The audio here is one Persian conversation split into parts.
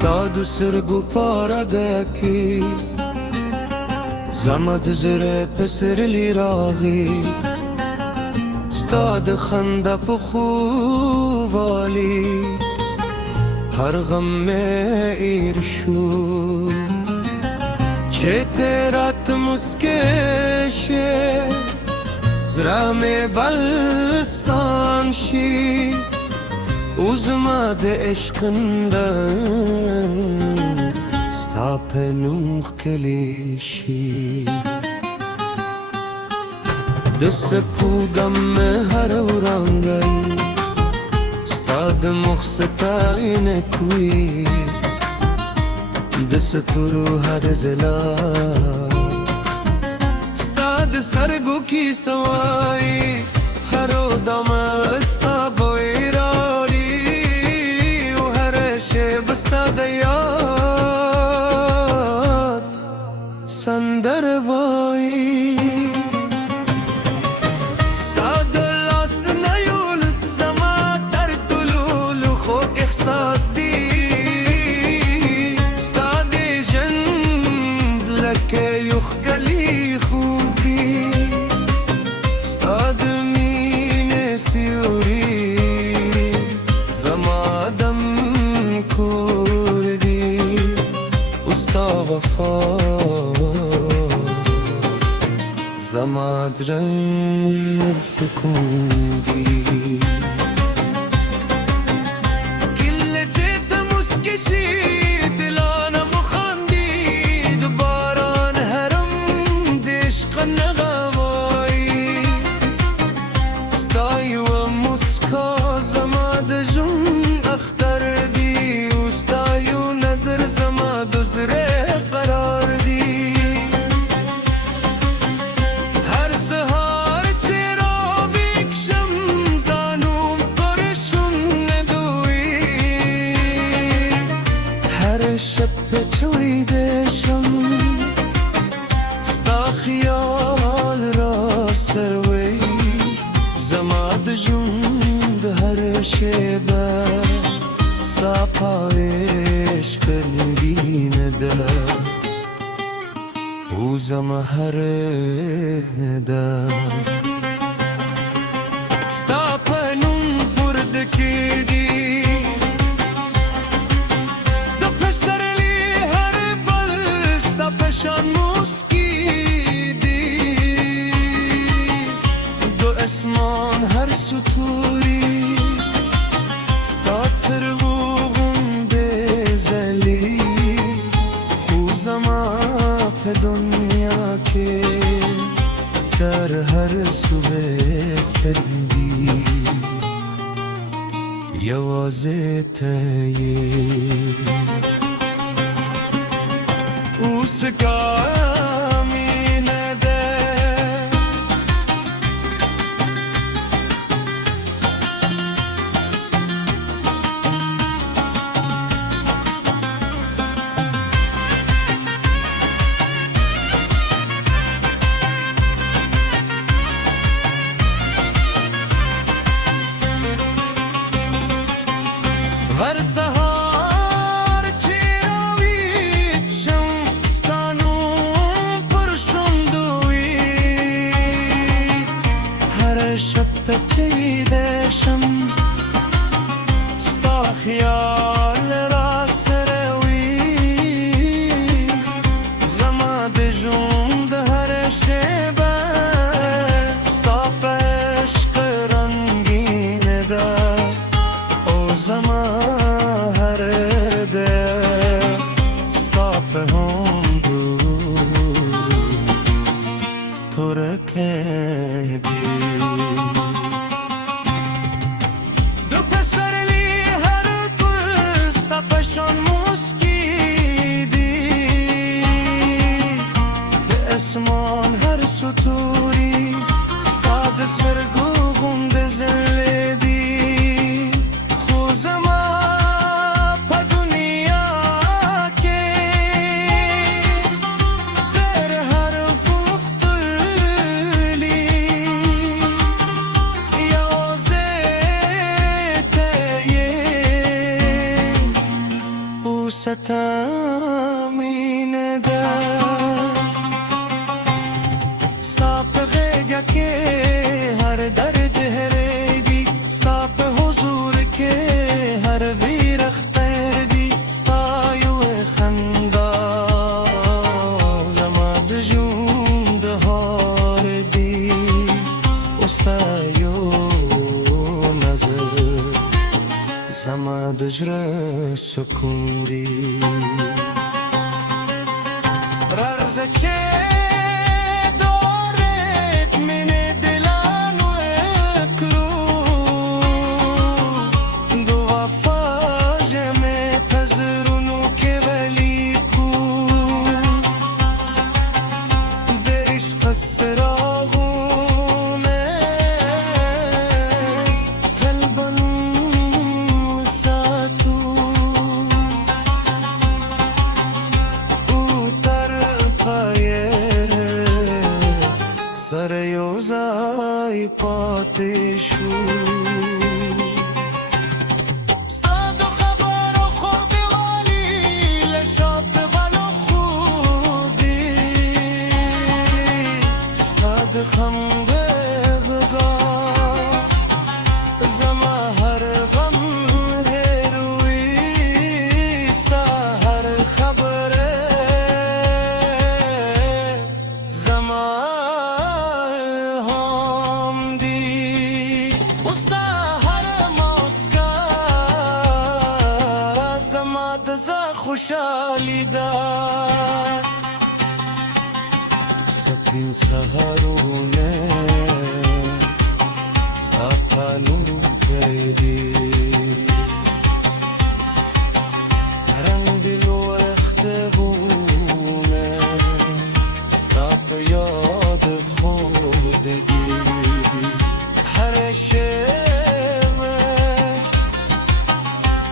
Stadu sërgu para deki Zama dëzëre pësër liraghi Stad خنده på khuvali Har gham me irshu Që terat muskeshe Zra me balstan shi Uzma de eşkından Stapenum kelishi Dëse pugam me harurangay Stad mukhsetaine kui Dëse turu harzela Stad sargu ki sawai Haro dama staboirali Stadayat Sandarvai Stad lasnayul Zama tardulul Kho ihsas di Stad jand Lake yukhgali khubi Stad mine siyuri Zama dam وفا زماد رنگ سکونگی گله جت مسکشی دلانم خندید باران هرم دشق نغوایی ستای و مسکا زماد جون اختر دی استای و نظر زماد زره شب چوی دشم ستا خیال را سروی زماد جند هر شبه ستا پاوش کردی نده او زم هر نده ستا پنون برد کردی شان مسکیدی دو اسمان هر ستوری ستاتر وغنده زلی خوزما په دنیا که در هر سوخ کردی یوازه تایی उसका mean they वरसहा چوی دشم ستا خیال را سروی زما د ژوند هر شیبه ستا په عشق رنګین ده او زما هر ده ستا په هوندو ترکه دی شان مسکیدی ده اسمان هر ستوری ستاد سرگو غند زلیدی خوزما پا دنیا که در هر فختلی یازه تیه سکون دی ررزه چه دارد من دلان و اکرو دو وفا جمع پذرونو که ولی کو ده عشق سراغونه قلبن ساتو او تر پایه سر یوزای پاته شو خنده غدا زما هر غم هرویست هر خبره زما هم دی استا هر مسکا زما دزا خوشحالی دا سپین سهارونه ساپانو پیدی رنگ دلو اختبونه ستاپ یاد خود دی هر شمه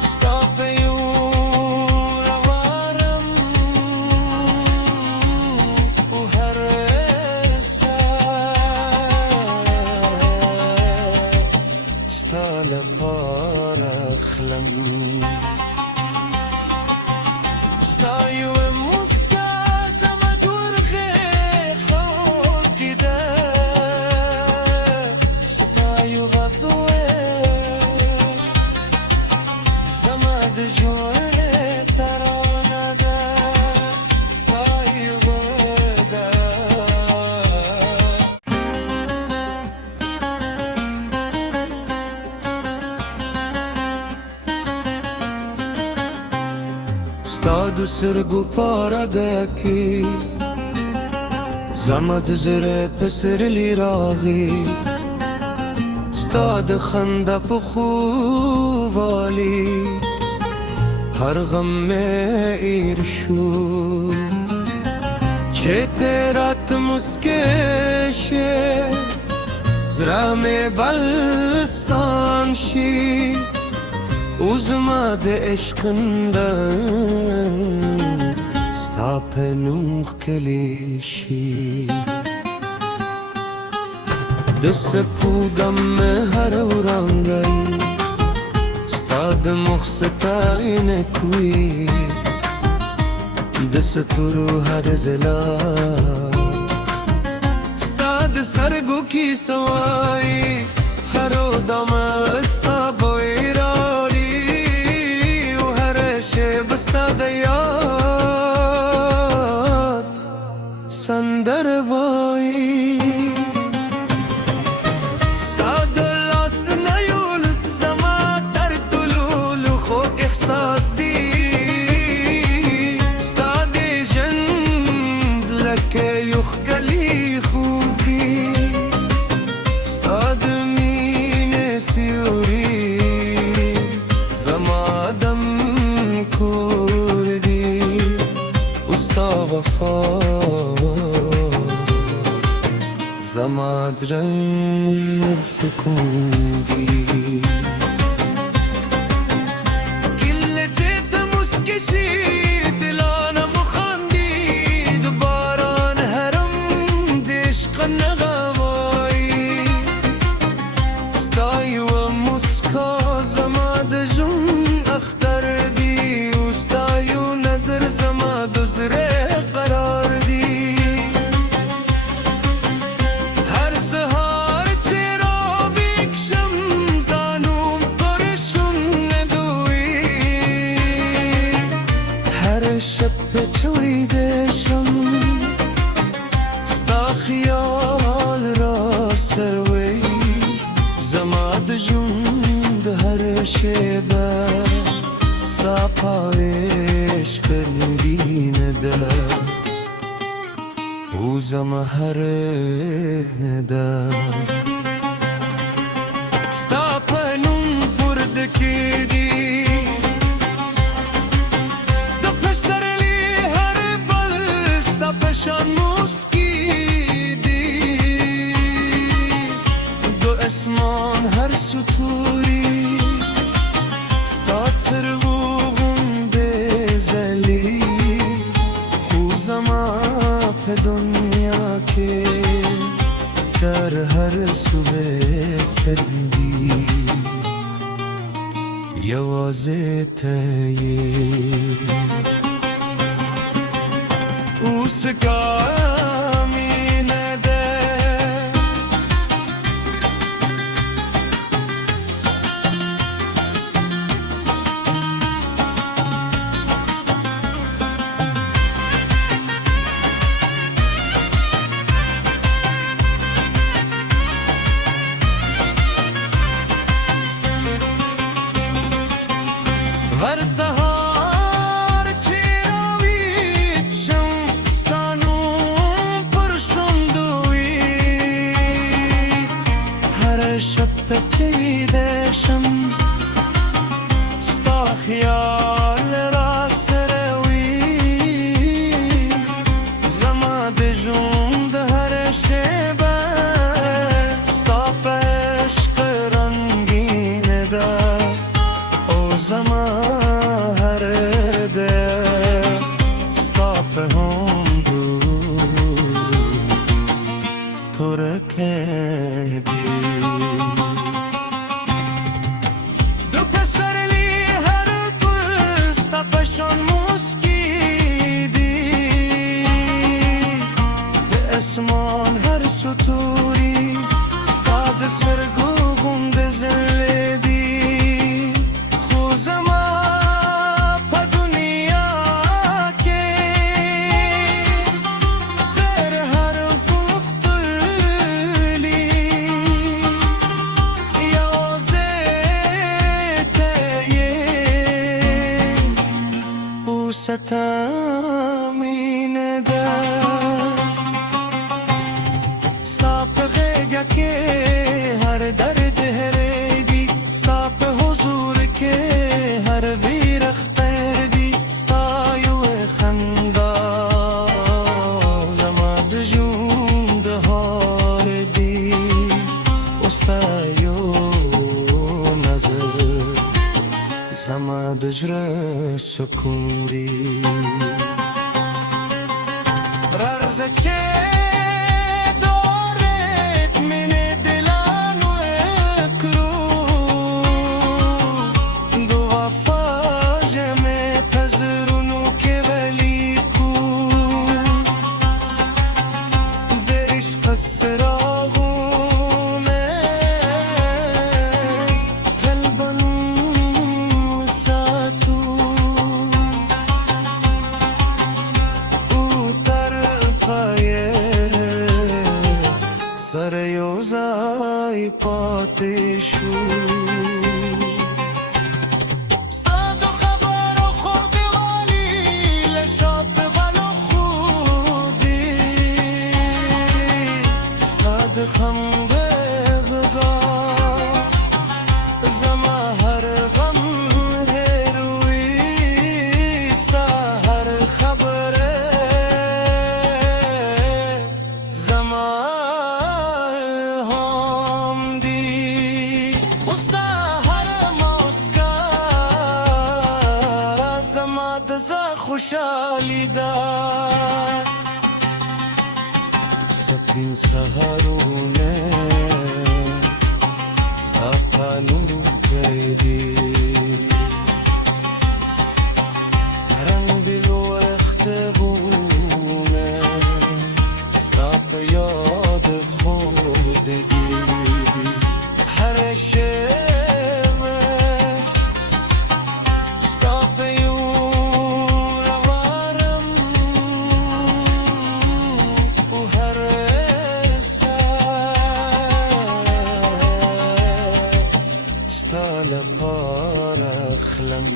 ستاپ یون روارم و هر لپارخلم ستایو مسکا زما دورخه خوکی ده ستایو غدوه زما دجوه ترانه ده ستایو غده ستاد سرگو پاردکی زمد زره پسر لیراغی ستاد خنده پخوالی هر غم ایرشو چه تیرات مسکشه زرام بلستان شی uzma de eşkından stapenuh kelişi desse pugam me haravrangai stad muhsetaine kui desse turu harzela stad sargu ki sawai haro dama staboira ديات سندر وای ستاد لاس نیول زما در دلول خو احساس دی ستاد جند لکه یخکلی خوبی ستاد مین سیوری زما دم کوردی وفا زماد رنگ سکوندی گله جت مسکشی دلانم خاندی دوباران هرم دشق نغوایی ستای و مسکا زماد جون اختر دی استای و نظر زماد زره هر سهار چرا بکشم زانوم پایش کربینده او زمهر نده ستا پنوم پرد کردی د پسرلی هر بل ستا پشان مسکی دی دو اسمان هر ستوری ستا تربوغم بزلی خوزما په دنیا که در هر سوف کردی یوازه تایی او سکامی نده ور سهار چیراوید شم ستانوم پرشندوی هر شب چیدشم ستا خیال را سروی زما دجوم ده هر شبه ستا پشق رنگین ده او زما دو پسرلی هر گل ستا پشان مسکی دی د اسمان هر ستوری ستا د سرگو گند زل دی خو زما په دنیا که در هر ستا مینه ده ستا په غیږه کې هر درد هریږي ستا په حضور کې هر ویر اختر دی ستا یو خندا زما د ژوند حال دی او ستا یو نظر زما د زړه سکون دی رارځه چې دورت مینې دلانو کړو د وفا ژمې په زړونو کې ولیکو د عشق څراغونه تل بند سر یو ځای پاتې شو ستا د خبرو خوږوالی له شاته بلو خوږي ستا د خندا غږا زما هر غم هېروي ستا هر خبره زما خوشحالی دا سپین سهارونه ستا پالونو پیدی رنگ دلو اختبونه ستا په یاد خود دی هر شب ستا په لپاره اخلم